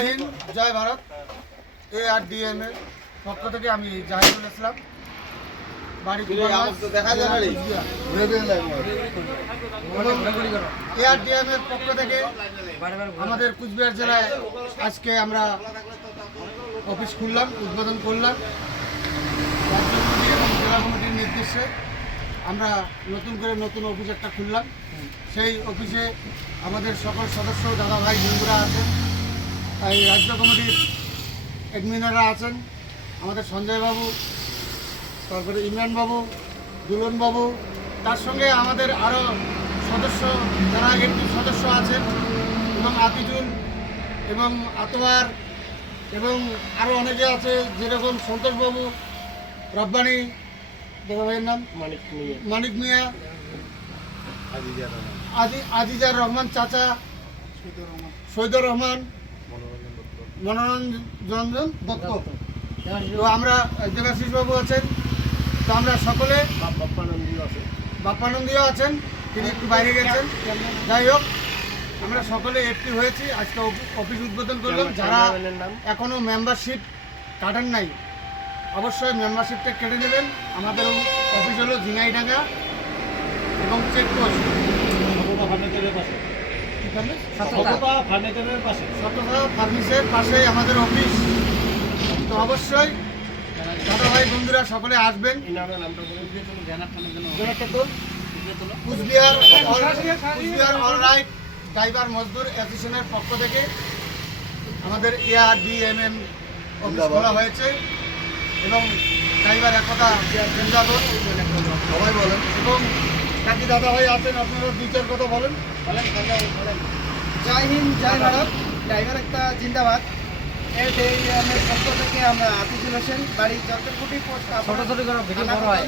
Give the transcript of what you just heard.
জয় হিন্দ, জয় Bharat. ARDM এর পক্ষ থেকে আমি জাহিদুল ইসলাম, বাড়ি ARDM এর পক্ষ থেকে আমাদের কুচবিহার জেলায় আজকে আমরা অফিস খুললাম, উদ্বোধন করলাম। রাজ্য কমিটি এবং জেলা কমিটির নির্দেশে আমরা নতুন করে নতুন অফিস একটা খুললাম। সেই অফিসে আমাদের সকল সদস্য দাদা ভাই বন্ধুরা আছেন, এই রাজ্য কমিটির অ্যাডমিনাররা আছেন, আমাদের সঞ্জয় বাবু, তারপরে ইমরান বাবু, দুলন বাবু, তার সঙ্গে আমাদের আরও সদস্য যারা একটি সদস্য আছেন এবং আতিজুল এবং আতোয়ার এবং আরও অনেকে আছে, যেরকম সন্তোষবাবু, রব্বানি, দাদা ভাইয়ের নাম মানিক মিয়া, আজিজার রহমান চাচা, সৈদুর রহমান, মনোরঞ্জন দত্ত, তো আমরা দেবাশিস বাবু আছেন, তো আমরা সকলে, বাপ্পানন্দীও আছেন, তিনি একটু বাইরে গেছেন। যাই হোক, আমরা সকলে একটি হয়েছি, আজকে অফিস উদ্বোধন করলাম। যারা এখনও মেম্বারশিপ কাটেন নাই, অবশ্যই মেম্বারশিপটা কেটে নেবেন। আমাদের অফিস হলো ঝিনাইডাঙ্গা এবং চেকপোস্ট ফার্মেসির পাশে আমাদের অফিস। তো অবশ্যই দাদা ভাই বন্ধুরা সকলে আসবেন। কুচবিহার অলরাইট ড্রাইভার মজদুর অ্যাসোসিয়েশনের পক্ষ থেকে আমাদের ARDM অফিস খোলা হয়েছে এবং ড্রাইভার একতা জিন্দাবাদ সবাই বলেন। এবং কাকি দাদা ভাই আছেন, আপনারা দুই চার কথা বলেন। জয় হিন্দ, জয় ভারত। ড্রাইভার একটা জিন্দাবাদ। ARDM এর পক্ষ থেকে আমরা আতিজুল হোসেন, বাড়ি চন্দ্রকুটি পোস্ট। ছোট ছোট করে ভিডিও বড় হয়।